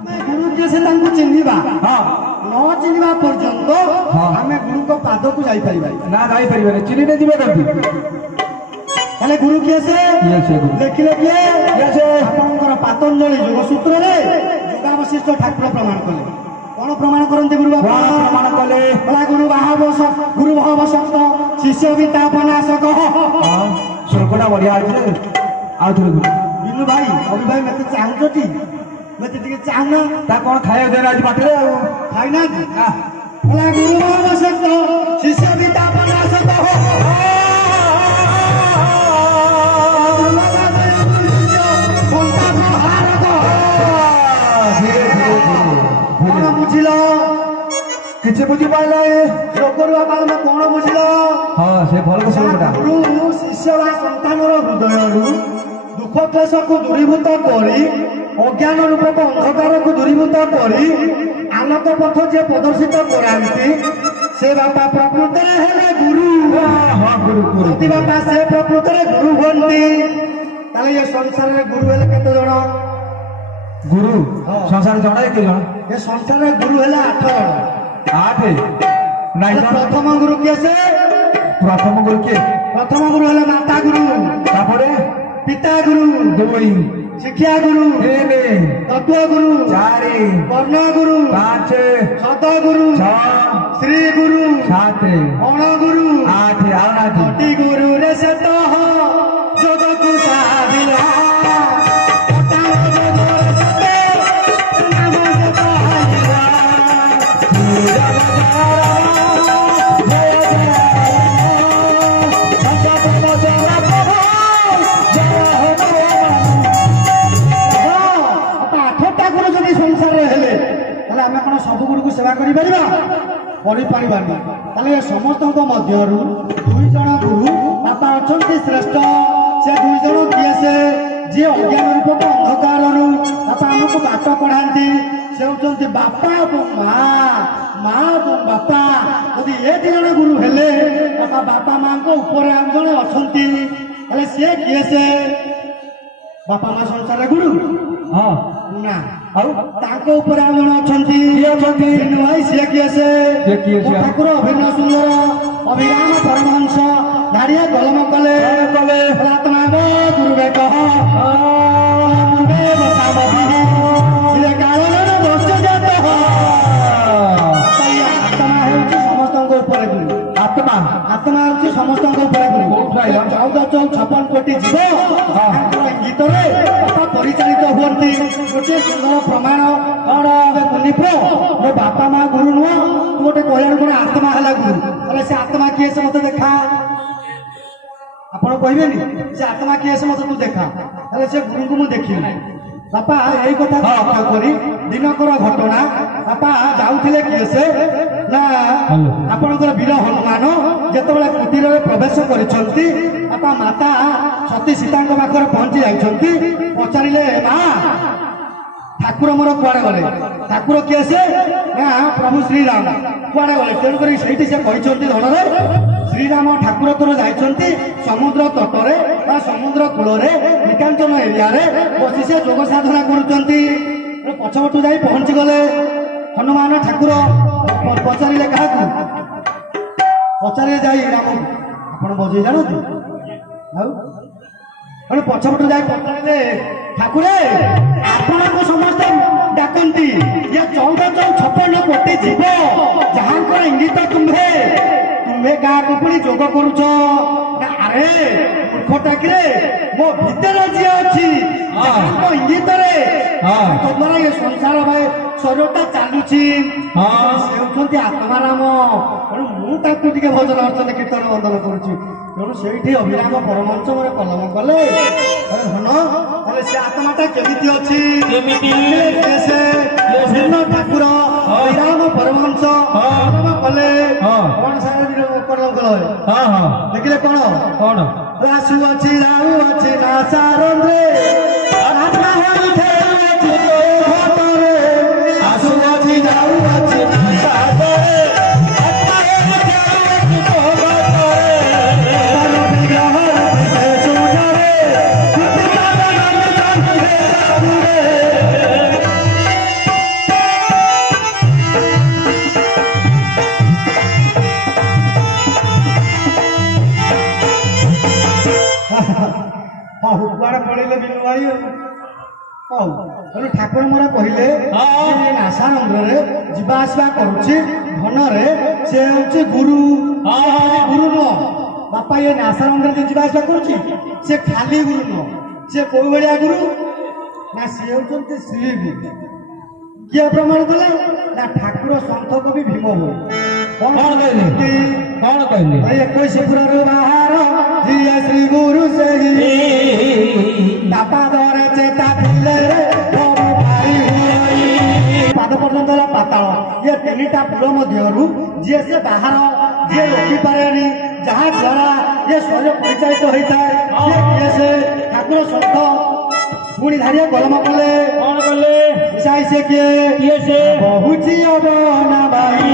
गुरु के से चिन्हवा हाँ न चिन्हवा पर्यंत आम गुरु को पाद को जापर ना जापर चिन्ह जी हेले गुरु किए से देखिले किए आपंकर पातंजलि योगसूत्र योगा वशिष्ठ ठाकुर प्रमाण कले कौन प्रमाण करते गुरु बाबा प्रमाण कले गुरु गुरु भाव सप्त शिष्य भी तापनाशक श्लोकटा बढ़िया अच्छे आउ थे बिनु भाई अभी भाई मत चाहूँ मत चाहूना ता कौन खाया दे आज बाटे खाईना गुरु भाव सप्त शिष्य भी तापनाशक बुझिल किसी बुझी पाइला लोकर बाबा कौन बुझिल हाँ से भल गुरु शिष्य वा सन्तान हृदय दुख क्लेश को दूरीभूत करी अज्ञान रूपक अंधकार को दूरीभूत करी आलोक पथ जे प्रदर्शित कराती से बापा प्रकृत गुरु गुरु बापा से प्रकृत गुरु हंती ये संसार में गुरु हेले केते जण गुरु संसार जण के जण ये संसार में गुरु हेले 8 जण 8 नाइन प्रथम गुरु किए से प्रथम गुरु किए प्रथम गुरु हेले माता गुरु तापरे पिता गुरु 2 शिक्षा गुरु 3 तत्व गुरु 4 वर्ण गुरु 5 सद गुरु 6 श्री गुरु 7 अण गुरु 8 कोटि गुरु रे से तो जग को साधिला सब गुरु को सेवा करि समस्त मध्यरु 2 जण गुरु बापा अच्छा श्रेष्ठ से 2 जण किए से जी अज्ञान रूपक अंधकार बापा आमको बाट पढ़ाती से होती बापा माँ बापा यदि ये 2 जण गुरु हेले बापा माँ को ऊपर आम जड़े अच्छा सी किए से बापा माँ संसार गुरु हाँ ना ताको ऊपर आम जड़े अच्छा भाई सी किए से ठाकुर अभिन्न सुंदर अभिराम परमहंस धाड़िया कलम कले आत्मा गुरुवे कह आत्मा हूँ समस्त चौदह 56 कोटी जीव गीत परिचालित हुए गोटे सुंदर प्रमाण कौन मुनिप्र मो बापा माँ गुरु नुह तू गोटे कहला कौन आत्मा है गुरु से आत्मा किए से मत देखा आप कहे से आत्मा किए से मत तू देखा से गुरु को मुझे देखी बापा यही कथा लक्ष्य करी दिनकर घटना बापा जाऊले किए से ना आपणकर वीर हनुमान जिते कुटीर में प्रवेश करती बापा माता सती सीता पाखे पहुंची जाती पचारे माँ ठाकुर मोर कुआड़े गले ठाकुर किए से ना प्रभु श्रीराम कुआड़े गले तेणुक से धन श्रीराम ठाकुर तोर जाइछन्ति समुद्र तटरे बा समुद्र कूलरे निकांचन एरिया रे बसी से जोग साधना करुचन्ति पछपटू जाई पहुंची गले हनुमान ठाकुर पचारे क्या पचारे जाई राम आपण बजे जानते आउ पछपटू जाई पचारे ठाकुरे आपण को समस्त डाकंती ये 1456 कोटी जीव जहां इंगित तुम्हें गाँ को पुणी जोग करुच अरे मूर्खटाकिरे मो भीतर जी अच्छी इंगित द्वारा ये संसार भाई शरीरटा चलुची से आत्माराम तेणु मुझे भजन अर्चन कीर्तन वंदन करुच्ची तेणु से अभिराम परमहंस मोर कलम कले धन अरे से आत्माटा केमिति अच्छी भिन्न ठाकुर अभिराम परमहंस कलम कले कौन सारे कलम कल देखिले कौन आसु अच्छी राहु अच्छी ना सारे आत्मा आसु अच्छी राहु अच्छी ना सारे ହଉ କୁଆଡେ ପଳେଇଲେ ବିନୁ ଭାଇ ହଉ ତେଣୁ ଠାକୁର ମୋର କହିଲେ ନାସା ନମ୍ବରରେ ଯିବା ଆସିବା କରୁଛି ଧନରେ ସେ ହଉଛି ଗୁରୁ ଗୁରୁ ନୁହଁ ବାପା ଇଏ ନାସା ନମ୍ବରରେ ଯିବା ଆସିବା କରୁଛି ସେ ଖାଲି ଗୁରୁ ନୁହଁ ସେ କୋଉ ଭଳିଆ ଗୁରୁ ନା ସିଏ ହଉଛନ୍ତି ଶ୍ରୀ ଗୁରୁ କିଏ ପ୍ରମାଣ କଲେ ନା ଠାକୁର ସନ୍ଥ କବି ଭୀମ ହୁଏ କଣ କହିଲେ 21 ପୁରରୁ ବାହାର ଯିଏ ଶ୍ରୀ ଗୁରୁ ସେହି ବାପା ଦରେ ଚେତା ଥିଲେ ପାଦ ପର୍ଯ୍ୟନ୍ତ ହେଲା ପାତାଳ ଇଏ ତିନିଟା ପୁର ମଧ୍ୟରୁ ଯିଏ ସେ ବାହାର ଯିଏ ରୋକିପାରେନି ଯାହା ଦ୍ୱାରା ଇଏ ଶରୀର ପରିଚାଳିତ ହୋଇଥାଏ କିଏ ସେ ଠାକୁର ସନ୍ଥ ପୁଣି ଧାରିଆ କଲମ କଲେ କଣ କଲେ ମିଶାଇ ସେ କିଏ ସେ ବହୁଛି ଅବନା ଭାଇ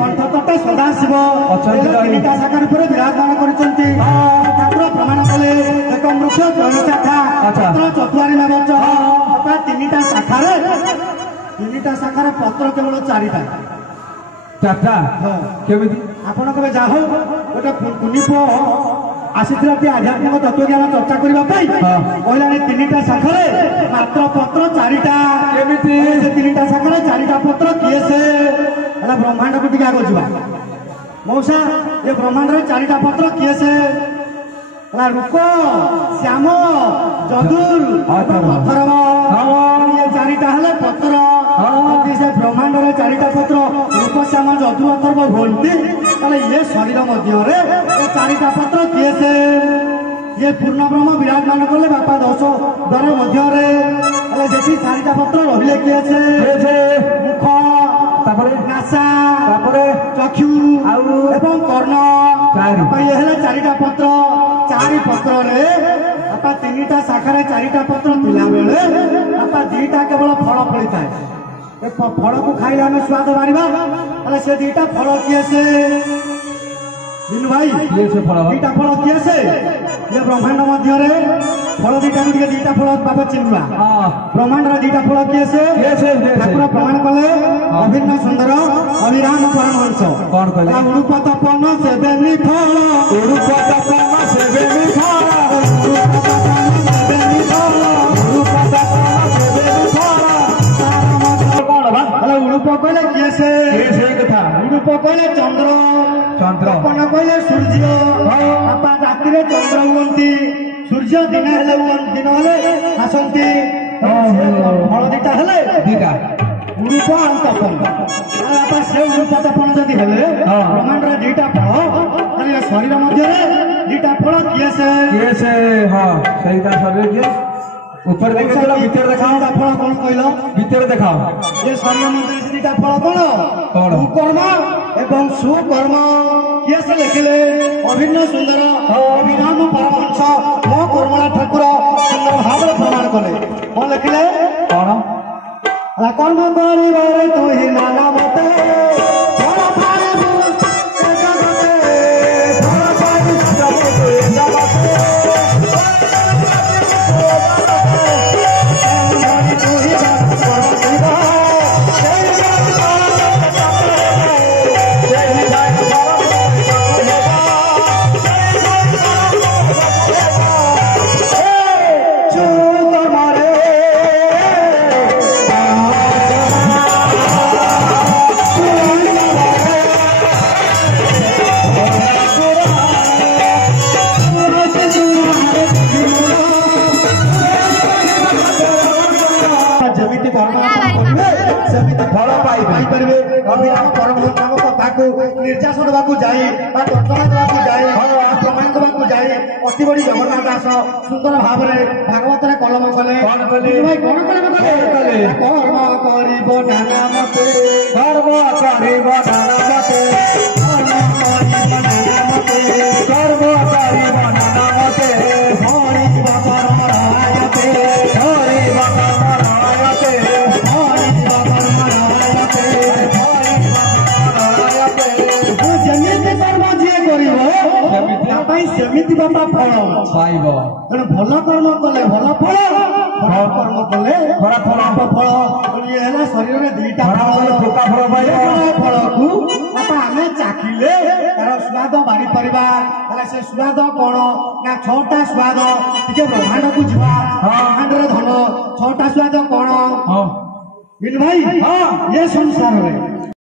କଣ୍ଠତଟା ସଦାଶିବ ତିନିଟା ଶାଖା ଉପରେ ବିରାଜମାନ କରିଛନ୍ତି ଠାକୁର ପ୍ରମାଣ କଲେ ଏକ ବୃକ୍ଷ ଶାଖା ଚତୁଆରୀ ନାମଚ ଅର୍ଥାତ୍ ତିନିଟା ଶାଖାରେ ପତ୍ର କେବଳ ଚାରିଟା କେମିତି ଆପଣ କେବେ ଯାହା ହଉ ଗୋଟେ କୁନି ପୁଅ ଆସିଥିଲା କି ଆଧ୍ୟାତ୍ମିକ ତତ୍ତ୍ୱଜ୍ଞାନ ଚର୍ଚ୍ଚା କରିବା ପାଇଁ କହିଲାଣି ତିନିଟା ଶାଖାରେ ମାତ୍ର ପତ୍ର ଚାରିଟା କେମିତି ସେ ତିନିଟା ଶାଖାରେ ଚାରିଟା ପତ୍ର କିଏ ସେ ହେଲା ବ୍ରହ୍ମାଣ୍ଡକୁ ଟିକେ ଆଗ ଯିବା ମଉସା ଏ ବ୍ରହ୍ମାଣ୍ଡରେ ଚାରିଟା ପତ୍ର କିଏ ସେ ହେଲା ରୂପ ଶ୍ୟାମ ଯଦୁର ଅଥର୍ବ ଇଏ ଚାରିଟା ହେଲେ ପତ୍ର ଯଦି ସେ ବ୍ରହ୍ମାଣ୍ଡରେ ଚାରିଟା ପତ୍ର ରୂପ ଶ୍ୟାମ ଯଦୁ ଅଥର୍ବ ହୁଅନ୍ତି ତାହେଲେ ଇଏ ଶରୀର ମଧ୍ୟରେ ଏ ଚାରିଟା ପତ୍ର କିଏ ସେ ଇଏ ପୂର୍ଣ୍ଣ ବ୍ରହ୍ମ ବିରାଜମାନ କଲେ ବାପା 10 ଦ୍ୱାର ମଧ୍ୟରେ ହେଲେ ସେଠି ଚାରିଟା ପତ୍ର ରହିଲେ କିଏ ସେ ମୁଖ ତାପରେ ନାସା ତାପରେ ଚକ୍ଷୁ ଆଉ ଏବଂ କର୍ଣ୍ଣ ଇଏ ହେଲେ ଚାରିଟା ପତ୍ର ଚାରି ପତ୍ରରେ ବାପା ତିନିଟା ଶାଖାରେ ଚାରିଟା ପତ୍ର ଥିଲା ବେଳେ ବାପା ଦିଟା କେବଳ ଫଳ ଫଳିଥାଏ ଏ ଫଳକୁ ଖାଇଲେ ଆମେ ସ୍ୱାଦ ବାହାରିବା ତାହେଲେ ସେ ଦିଟା ଫଳ କିଏ ସେ ବିନୁ ଭାଇ ଦିଟା ଫଳ କିଏ ସେ ଇଏ ବ୍ରହ୍ମାଣ୍ଡ ମଧ୍ୟରେ ଫଳ ଦିଟାକୁ ଟିକେ ଦିଟା ଫଳ ବାପା ଚିହ୍ନିବା ବ୍ରହ୍ମାଣ୍ଡର ଦିଟା ଫଳ କିଏ ସେ ଠାକୁର ପ୍ରମାଣ କଲେ ଅଭିନ୍ନ ସୁନ୍ଦର ଅଭିରାମ ପରମହଂସ କଣ କହିଲେ ଉଡୁପ ତପନ ସେବେନି ଫଳ ଉଡୁପ ତପନ ସେବେନି ଫଳ ଉଡୁପ ତପନ ସେବେନି ଫଳ ଉଡୁପ ତପନ ସେବେନି ଫଳ କଣ ବା ହେଲେ ଉଡୁପ କହିଲେ କିଏ ସେ କଥା ଉଡୁପ କହିଲେ ଚନ୍ଦ୍ର ତପନ କହିଲେ ସୂର୍ଯ୍ୟ ବାପା ରାତିରେ ଚନ୍ଦ୍ର ହୁଅନ୍ତି ସୂର୍ଯ୍ୟ ଦିନ ହେଲେ ଆସନ୍ତି ଫଳ ଦିଟା ହେଲେ ଦିଟା ଉଡୁପ ଆଉ ତପନ ବାପା ସେ ଉଡୁପ ତପନ ଯଦି ହେଲେ ବ୍ରହ୍ମାଣ୍ଡରେ ଦିଟା ଫଳ ଶରୀର ମଧ୍ୟରେ ଦିଟା ଫଳ କିଏ ସେ ସେଇଟା ଶରୀର କିଏ ଉପରେ ଦେଖାଅ ଭିତରେ ଦେଖାଅ ଫଳ କଣ କହିଲ ଭିତରେ ଦେଖାଅ ଏ ଶରୀର ମଧ୍ୟରେ ସେ ଦିଟା ଫଳ କଣ କୁକର୍ମ ଏବଂ ସୁକର୍ମ କିଏ ସେ ଲେଖିଲେ ଅଭିନ୍ନ ସୁନ୍ଦର ଅଭିରାମ ପରମହଂସ ମୋ କର୍ମଳା ଠାକୁର ସୁନ୍ଦର ଭାବରେ ପ୍ରମାଣ କଲେ କଣ ଲେଖିଲେ କଣ କର୍ମ କରିବାରେ ତୁ ହିଁ ନାନା ମତେ निर्जासन देवाक जाए तर्जमा देवाक जाए प्रमाण देवाक जाए अति बड़ी जगन्नाथ दास सुंदर भाव में भागवत कलम कले कर्म करिब नाना मते कर्म करिब नाना मते कर्म करिब नाना मते हरि बाबा रायते हरि बाबा रायते हरि बाबा रायते ଯେମିତି କର୍ମ ଯିଏ କରିବ ତା ପାଇଁ ସେମିତି ବାପା ଫଳ ପାଇବ ତେଣୁ ଭଲ କର୍ମ କଲେ ଭଲ ଫଳ ଖରାପ କର୍ମ କଲେ ଖରାପ ଫଳ ଇଏ ହେଲା ଶରୀରରେ ଦିଟା ପୋକା ଫଳ ଫଳକୁ ବାପା ଆମେ ଚାଖିଲେ ତାର ସ୍ୱାଦ ବାରି ପାରିବା। ତାହେଲେ ସେ ସ୍ୱାଦ କଣ ନା 6ଟା ସ୍ୱାଦ। ଟିକେ ବ୍ରହ୍ମାଣ୍ଡକୁ ଯିବା, ବ୍ରହ୍ମାଣ୍ଡରେ ଧନ 6ଟା ସ୍ୱାଦ କଣ? ବିନୁ ଭାଇ, ଏ ସଂସାରରେ